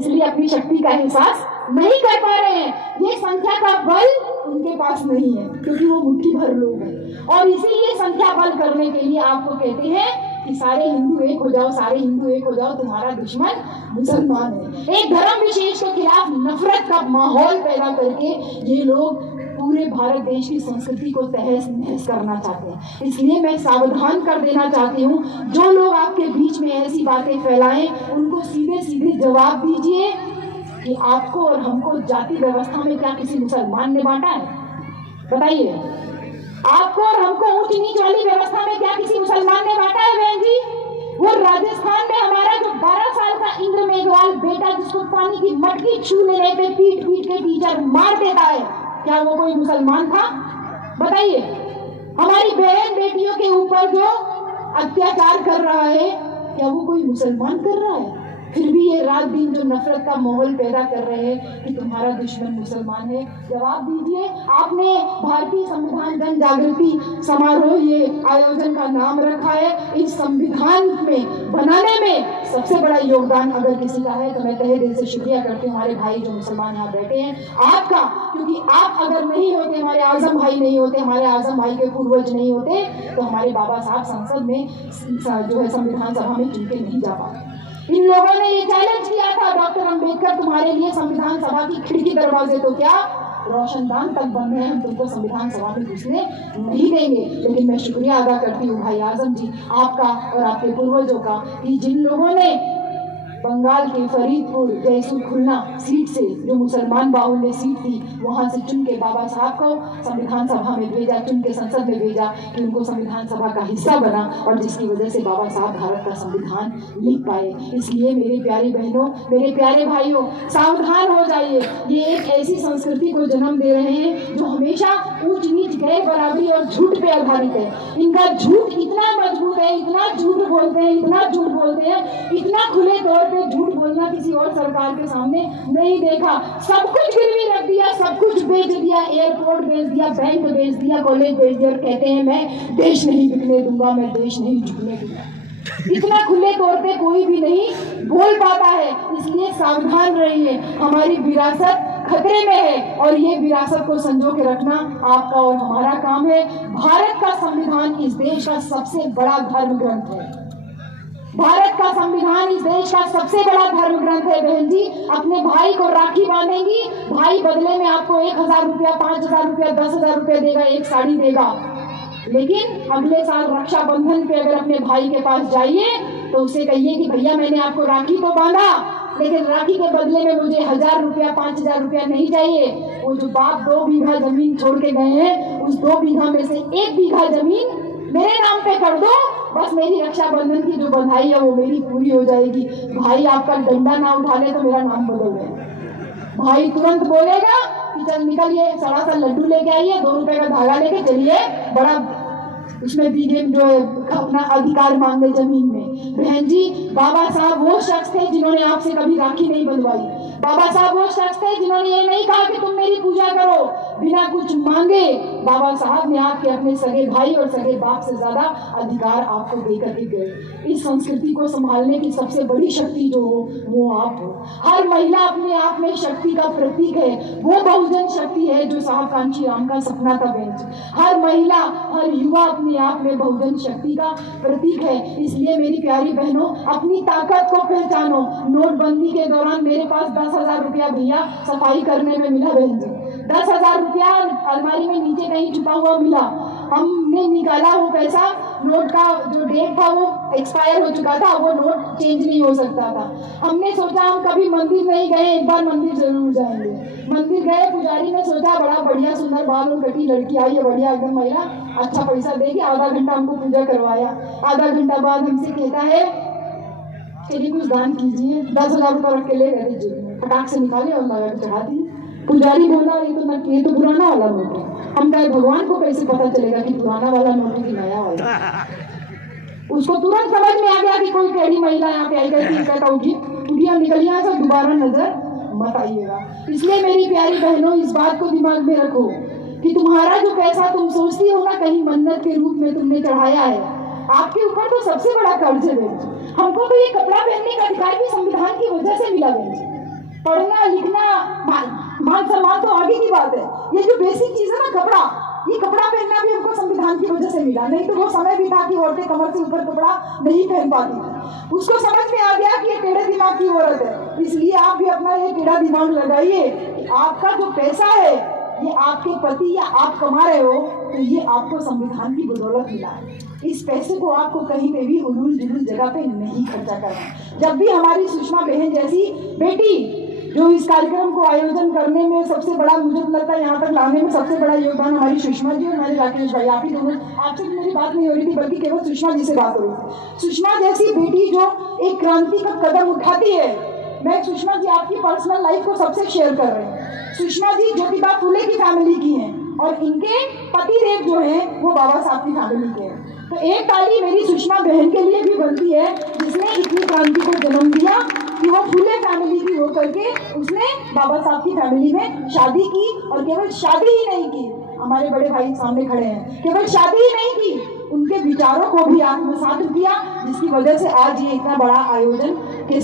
इसलिए अपनी शक्ति का एहसास नहीं कर पा रहे हैं। ये संख्या का बल उनके पास नहीं है क्योंकि वो मुट्ठी भर लोग हैं, और इसीलिए संख्या बल करने के लिए आपको कहते हैं कि सारे हिंदू एक हो जाओ, सारे हिंदू एक हो जाओ, तुम्हारा दुश्मन मुसलमान है। एक धर्म विशेष के खिलाफ नफरत का माहौल पैदा करके ये लोग पूरे भारत देश की संस्कृति को तहस नहस करना चाहते हैं। इसलिए मैं सावधान कर देना चाहती हूँ, जो लोग आपके बीच में ऐसी बातें फैलाएं उनको सीधे सीधे जवाब दीजिए कि आपको और हमको जाति व्यवस्था में क्या किसी मुसलमान ने बांटा है? बताइए, आपको और हमको ऊंच नीच वाली व्यवस्था में क्या किसी मुसलमान ने बांटा है? बहन जी, वो राजस्थान में हमारा जो 12 साल का इंद्र मेघवाल बेटा, जिसको पानी की मटकी छू लेने पे पीट पीट के टीचर मार देता है, क्या वो कोई मुसलमान था? बताइए। हमारी बहन बेटियों के ऊपर जो अत्याचार कर रहा है, क्या वो कोई मुसलमान कर रहा है? फिर भी ये रात दिन जो नफरत का माहौल पैदा कर रहे हैं कि तुम्हारा दुश्मन मुसलमान है। जवाब दीजिए। आपने भारतीय संविधान जन जागृति समारोह ये आयोजन का नाम रखा है। इस संविधान में बनाने में सबसे बड़ा योगदान अगर किसी का है तो मैं तहे दिल से शुक्रिया करती हूँ हमारे भाई जो मुसलमान यहाँ बैठे हैं, आपका। क्योंकि आप अगर नहीं होते, हमारे आजम भाई नहीं होते, हमारे आजम भाई के पूर्वज नहीं होते, तो हमारे बाबा साहब संसद में जो है संविधान सभा में चुन के नहीं जा पाते। इन लोगों ने ये चैलेंज किया था, डॉक्टर अंबेडकर तुम्हारे लिए संविधान सभा की खिड़की दरवाजे तो क्या रोशनदान तक बंद है, हम तुमको संविधान सभा में घुसने नहीं देंगे। लेकिन मैं शुक्रिया अदा करती हूँ भाई आजम जी आपका और आपके पूर्वजों का कि जिन लोगों ने बंगाल के फरीदपुर जयसुर खुलना सीट से, जो मुसलमान बाहुल्य सीट थी, वहां से चुन के बाबा साहब को संविधान सभा में भेजा, चुन के संसद में भेजा कि उनको संविधान सभा का हिस्सा बना, और जिसकी वजह से बाबा साहब भारत का संविधान लिख पाए। इसलिए मेरे प्यारी बहनों, मेरे प्यारे भाइयों, सावधान हो जाइए। ये एक ऐसी संस्कृति को जन्म दे रहे हैं जो हमेशा ऊंच नीच, गैर बराबरी और झूठ पे आधारित है। इनका झूठ इतना मजबूत है, इतना झूठ बोलते हैं, इतना झूठ बोलते हैं, इतना खुले तौर पे झूठ बोलना किसी और सरकार के सामने नहीं देखा। सब कुछ गिरवी रख दिया, सब कुछ बेच दिया, एयरपोर्ट बेच दिया, बैंक बेच दिया, कॉलेज बेच दिया, और कहते हैं मैं देश नहीं बिकने दूंगा, मैं देश नहीं झुकने दूंगा। इतना खुले तौर पे कोई भी नहीं बोल पाता है। इसलिए सावधान रहिए, हमारी विरासत खतरे में है और ये विरासत को संजो के रखना आपका और हमारा काम है। भारत का संविधान इस देश का सबसे बड़ा धर्म ग्रंथ है। भारत का संविधान इस देश का सबसे बड़ा धर्म ग्रंथ है। बहन जी, अपने भाई को राखी बांधेंगी, भाई बदले में आपको 1000 रुपया, 5000 रुपया, 10,000 रुपया देगा, एक साड़ी देगा। लेकिन अगले साल रक्षाबंधन पे अगर अपने भाई के पास जाइए तो उसे कहिए कि भैया मैंने आपको राखी तो बांधा, लेकिन राखी के बदले में मुझे 1000 रुपया, 5000 रुपया नहीं चाहिए। वो जो बाप 2 बीघा जमीन छोड़ के गए हैं, उस 2 बीघा में से 1 बीघा जमीन मेरे नाम पे कर दो, बस मेरी रक्षाबंधन की जो बधाई है वो मेरी पूरी हो जाएगी। भाई आपका डंडा ना उठा ले तो मेरा नाम बदल दे। भाई तुरंत बोलेगा कि चल निकलिए, सड़ा सा लड्डू लेके आइए, 2 रुपए का धागा लेके चलिए, बड़ा उसमें बीघे जो है अपना अधिकार मांगे जमीन में। बहन जी, बाबा साहब वो शख्स थे जिन्होंने आपसे कभी राखी नहीं बंधवाई। बाबा साहब वो शख्स थे जिन्होंने ये नहीं कहा कि तुम मेरी पूजा करो बिना कुछ मांगे। बाबा साहब ने आपके अपने सगे भाई और सगे बाप से ज्यादा अधिकार आपको देकर के गए। इस संस्कृति को संभालने की सबसे बड़ी शक्ति जो हो वो आप हो। हर महिला अपने आप में शक्ति का प्रतीक है। वो बहुजन शक्ति है जो साहब कांची राम का सपना था। बहन, हर महिला, हर युवा अपने आप में बहुजन शक्ति का प्रतीक है। इसलिए मेरी प्यारी बहनों, अपनी ताकत को पहचानो। नोटबंदी के दौरान मेरे पास 10,000 रुपया भैया सफाई करने में मिला। बहन जी, 10,000 रुपया अलमारी में नीचे कहीं छुपा हुआ मिला। हमने निकाला वो पैसा, नोट का जो डेट था वो एक्सपायर हो चुका था, वो नोट चेंज नहीं हो सकता था। हमने सोचा हम कभी मंदिर नहीं गए, एक बार मंदिर जरूर जाएंगे। मंदिर गए, पुजारी ने सोचा बड़ा बढ़िया सुंदर बाल और कटी लड़की आई है, बढ़िया एकदम महिला, अच्छा पैसा देगी। आधा घंटा हमको पूजा करवाया। आधा घंटा बाद हमसे कहता है चलिए कुछ दान कीजिए। 10,000 रुपया रख के ले गए थे, फटाक से निकाले और लगा के चढ़ा दी। पुजारी बोला ये तो पुराना वाला नोट है। हम कहे भगवान को कैसे पता चलेगा कि पुराना वाला नोट है कि नया वाला। उसको तुरंत समझ में आ गया कि कोई टेढ़ी महिला यहाँ पे आई गई थी, कहता उठिए निकलिए से दोबारा नजर मत आइएगा। इसलिए मेरी प्यारी बहनों, इस बात को दिमाग में रखो कि तुम्हारा जो पैसा तुम सोचती हो ना कहीं मन्नत के रूप में तुमने चढ़ाया है, आपके ऊपर तो सबसे बड़ा कर्ज है। हमको तो ये कपड़ा पहनने का अधिकार भी संविधान की वजह से मिला। पढ़ना लिखना मान सम्मान तो आगे की बात है, ये जो बेसिक चीज है ना कपड़ा, ये कपड़ा पहनना भी हमको संविधान की वजह से मिला, नहीं तो वो समय भी था कि औरतें कमर से ऊपर कपड़ा नहीं पहन पाती थी। उसको समझ में आ गया कि ये टेढ़े दिमाग की औरत है, इसलिए आप भी अपना ये टेढ़ा दिमाग लगाइए कि आपका जो पैसा है ये आपके पति या आप कमा रहे हो तो ये आपको संविधान की बदौलत मिला है। इस पैसे को आपको कहीं पे भी उलूल जुलूल जगह पे नहीं खर्चा करना। जब भी हमारी सुषमा बहन जैसी बेटी जो इस कार्यक्रम को आयोजन करने में सबसे बड़ा, मुझे लगता है यहाँ तक लाने में सबसे बड़ा योगदान हमारी सुषमा जी और हमारे राकेश भाई, आप ही दोनों, आपसे भी मेरी बात नहीं हो रही थी बल्कि केवल सुषमा जी से बात हो रही थी। सुषमा जैसी बेटी जो एक क्रांति का कदम उठाती है, मैं सुषमा जी आपकी पर्सनल लाइफ को सबसे शेयर कर रही हूँ। सुषमा जी ज्योतिबा फुले की फैमिली की हैं और इनके पति देव जो हैं वो बाबा साहब की फैमिली के हैं। तो एक ताली मेरी सुषमा बहन के लिए भी बनती है जिसने इतनी क्रांति को जन्म दिया कि वो फुले फैमिली की हो करके उसने बाबा साहब की फैमिली में शादी की, और केवल शादी ही नहीं की, हमारे बड़े भाई सामने खड़े हैं, केवल शादी ही नहीं की, उनके विचारों को भी आत्मसात किया, जिसकी वजह से आज ये इतना बड़ा आयोजन